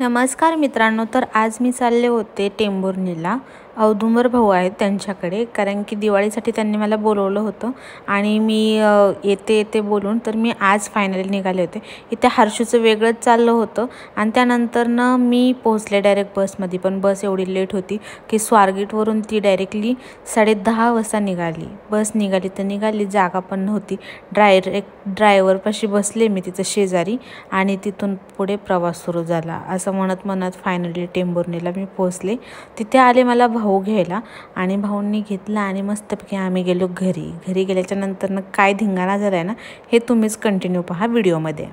नमस्कार मित्रांनो, तर आज मी चालले होते टेंभुर्णीला. औदुंबर भाऊ आहेत त्यांच्याकडे, कारण की दिवाळीसाठी त्यांनी मला बोलवलं होतं आणि मी येते बोलून तर मी आज फायनली निघाले होते. इथे हर्षूचं वेगळंच चाललं होतं आणि त्यानंतरनं मी पोहोचले डायरेक्ट बसमध्ये. पण बस एवढी लेट होती की स्वारगेटवरून ती डायरेक्टली 10:30 वाजता निघाली. बस निघाली तर निघाली, जागा पण नव्हती. ड्रायव्हरपाशी बसले मी तिथं शेजारी आणि तिथून पुढे प्रवास सुरू झाला. असं म्हणत फायनली टेंभुर्णीला मी पोहोचले. तिथे आले मला भाऊ घ्यायला आणि भाऊंनी घेतला आणि मस्तपैकी आम्ही गेलो घरी गेल्याच्या नंतर काय धिंगाणा झाला आहे ना, हे तुम्हीच कंटिन्यू पहा व्हिडिओमध्ये.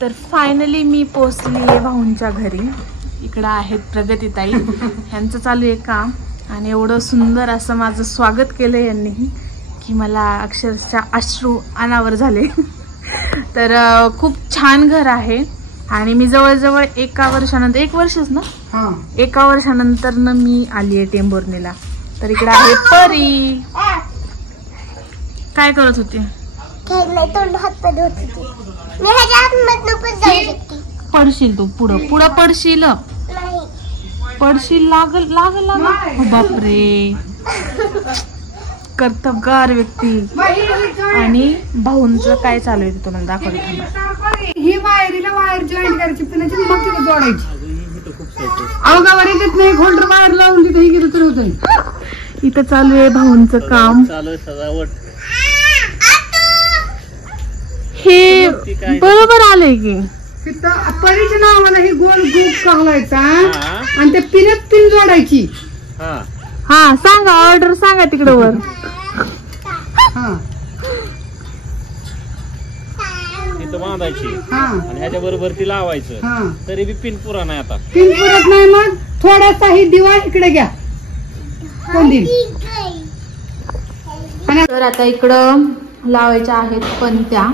तर फायनली मी पोहोचली आहे भाऊंच्या घरी. इकडं आहेत प्रगतीताई, यांचं चालू आहे काम आणि एवढं सुंदर असं माझं स्वागत केलं यांनी की मला अक्षरशः अश्रू अनावर झाले. तर खूप छान घर आहे आणि मी जवळजवळ 1 वर्षानंतर, 1 वर्षच ना, 1 वर्षानंतर मी आली आहे टेंभुर्णीला. तर इकडे आहे परी. काय करत होती? पडशील तू, पुढं पडशील लागल. बापरे, कर्तबगार व्यक्ती. आणि भाऊंचं काय चालू आहे तुम्हाला दाखवते. ही वायरीला वायर जॉईन करायची, पुण्याची मग तिथे जोडायची. अवघावर येत नाही, होल्डर वायर लावून तिथे गेलं तर होत. इथं चालू आहे भाऊंचं काम. हे बरोबर आलंय की परीच्या नावाला ही गोल ग्रुप चांगलायचा आणि त्या पिनत पिन जोडायची. हा सांगा, ऑर्डर सांगा तिकडे वर. बांधायची आणि ह्याच्या बरोबर ती लावायचं. तरी बी पिन पुरा नाही, आता पिन पुरत नाही. मग थोडासा ही दिवा इकडे घ्या. तर आता इकडं लावायच्या आहेत पणत्या.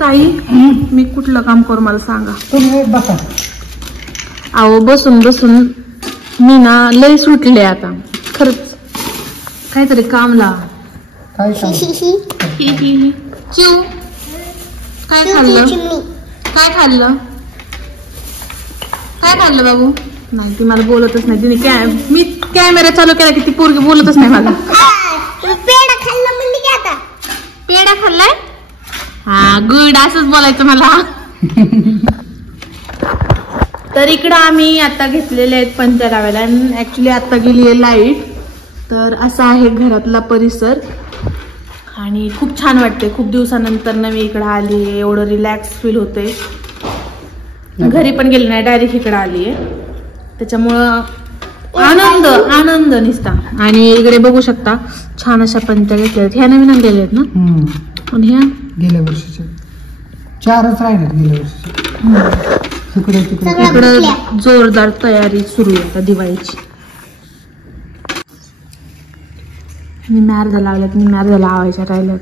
ताई, मी कुठलं काम करू मला सांगा. तुम्ही बसा. अहो बसून मी ना लय सुटले आता, खरंच. काहीतरी काम लावा. काय चिव, काय खाल्लं बाबू? नाही, ती मला बोलतच नाही. तिने मी कॅमेरा चालू केला की ती पोरगी बोलतच नाही मला. पेढा खाल्लाय? हा गुड, असंच बोलायचं मला. तर इकडं आम्ही आता घेतलेले आहेत पंत्या लावायला. ऍक्च्युली आता गेली आहे लाईट. तर असा आहे घरातला परिसर आणि खूप छान वाटते. खूप दिवसानंतर मी इकडे आली आहे, एवढं रिलॅक्स फील होते. घरी पण गेली नाही, डायरेक्ट इकडे आली आहे, त्याच्यामुळं आनंद निसता. आणि इकडे बघू शकता छान अशा पंत्या घेतल्या. ह्या नवीन आणलेल्या आहेत ना, आणि ह्या गेल्या वर्षीच्या 4च राहिल्यात गेल्या वर्षीच्या. इकडं जोरदार तयारी सुरू आहे आता दिवाळीची. अर्धा लावल्यात, लावायच्या राहिल्यात.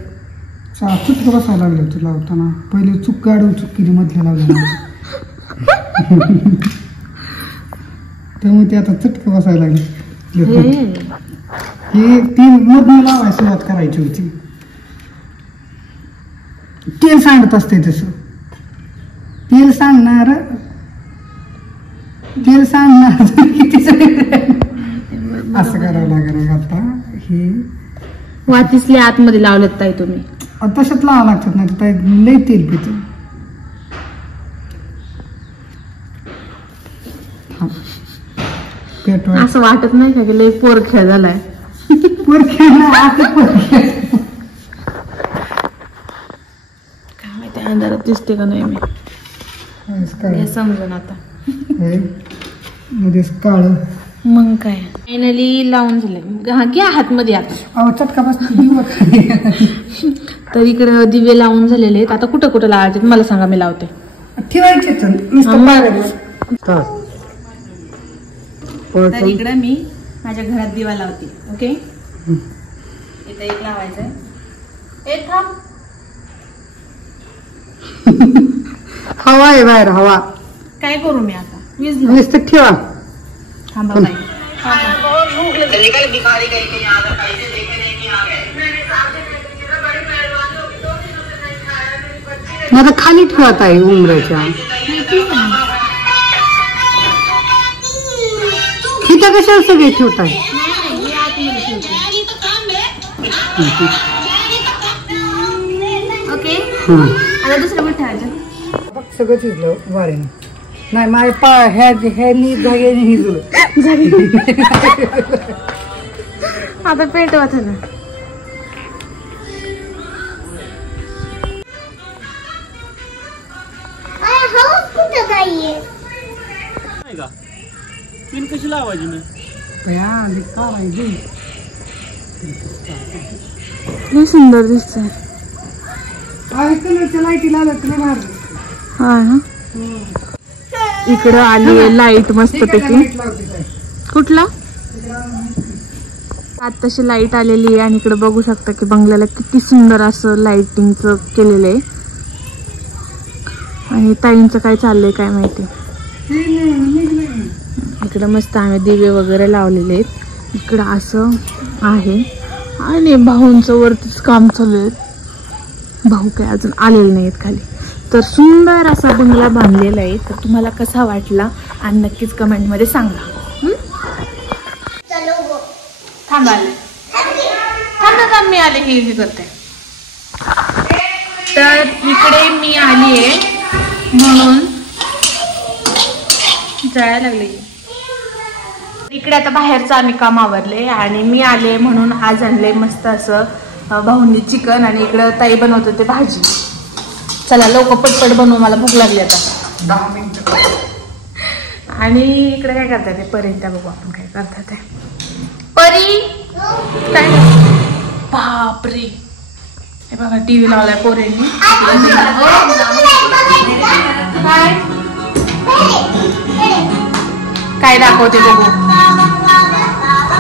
चुटकं बसायला लागलं तू लावताना. पहिले चूक केली मधल्या लावल्या, त्यामुळे ते आता चटकं बसायला लागले. ही 3 मधून लावायला सुरुवात करायची होती. तेल सांडत असते तसं. तेल सांडणार किती असं करावं लागेल. आता हे वातीसले आतमध्ये लावलेत ताई तुम्ही. तशात लावा लागतात, नाही तर लई तेल पित. असं वाटत नाही का की लई पोरखेळ झालाय? काय माहिती अंधारात दिसते का नाही मी, समजून आता. मध्येच काळ. मग काय फायनली लावून झालंय. हा घ्या हातमध्ये आता. चटका बसतो. तर इकडे दिवे लावून झालेले आहेत. आता कुठं लावायचे मला सांगा, मी लावते. ठेवायचे तर इकडे मी माझ्या घरात दिवा लावते. ओके, इथं एक लावायचंय. हवा आहे बाहेर, हवा. काय करू मी आता? नुसतं ठेवा. थांबा बाई. आता खाली ठेवत आहे उमराच्या. हिथं कशाला सगळे ठेवत आहे? आता दुसरं कुठे ठेवायचं? सगळं शिजलं वारेने. नाही माझ्या ह्यानी जागेने हिजलं. आता पेटवा त्याला. पिन कशी लावायची ना? लय सुंदर दिसतंय. लाईटी लावलं तुला मार. हा ना. इकडं आली लाईट मस्त पैकी. कुठला? आताशी लाईट आलेली आहे आणि इकडे बघू शकता की बंगल्याला किती सुंदर असं लाइटिंगचं केलेलं आहे. आणि ताईंचं काय चाललंय काय माहिती. इकडं मस्त आम्ही दिवे वगैरे लावलेले आहेत. इकडं असं आहे आणि भाऊंचं वरतीच काम चालू आहे. भाऊ काय अजून आलेले नाहीत खाली. तर सुंदर असा बंगला बांधलेला आहे. तर तुम्हाला कसा वाटला आणि नक्कीच कमेंट मध्ये सांगा. थांब मी आले हे करते. तर इकडे मी आली आहे म्हणून जायला लागले. इकडे आता बाहेरचं आम्ही काम आवरले आणि मी आले म्हणून आज आणले मस्त असं भाऊंनी चिकन आणि इकडं ताई बनवत होते भाजी. चला लवकर पटपट बनवू, मला भूक लागली आता. 10 मिनिटं. आणि इकडे काय करतात ते परी, त्या बघू आपण काय करतात ते. परी काय? बापरे, हे बघा टीव्ही लावलाय पोरेंनी. काय दाखवते बघू.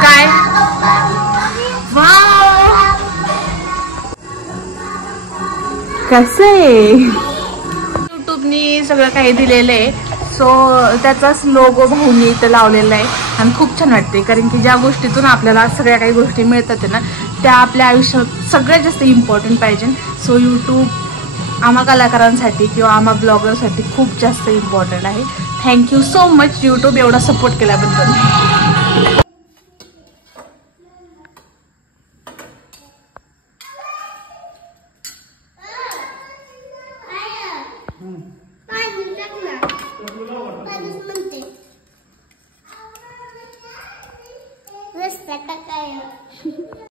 काय कसं आहे. युट्यूबनी सगळं काही दिलेलं आहे. सो त्याचाच लोगो भाऊनी इथं लावलेला आहे आणि खूप छान वाटते. कारण की ज्या गोष्टीतून आपल्याला सगळ्या काही गोष्टी मिळतात ना, त्या आपल्या आयुष्यात सगळ्यात जास्त इम्पॉर्टंट पाहिजे. सो यूट्यूब आम्हा कलाकारांसाठी किंवा आम्हा ब्लॉगरसाठी खूप जास्त इम्पॉर्टंट आहे. थँक्यू सो मच यूट्यूब एवढा सपोर्ट केल्याबद्दल.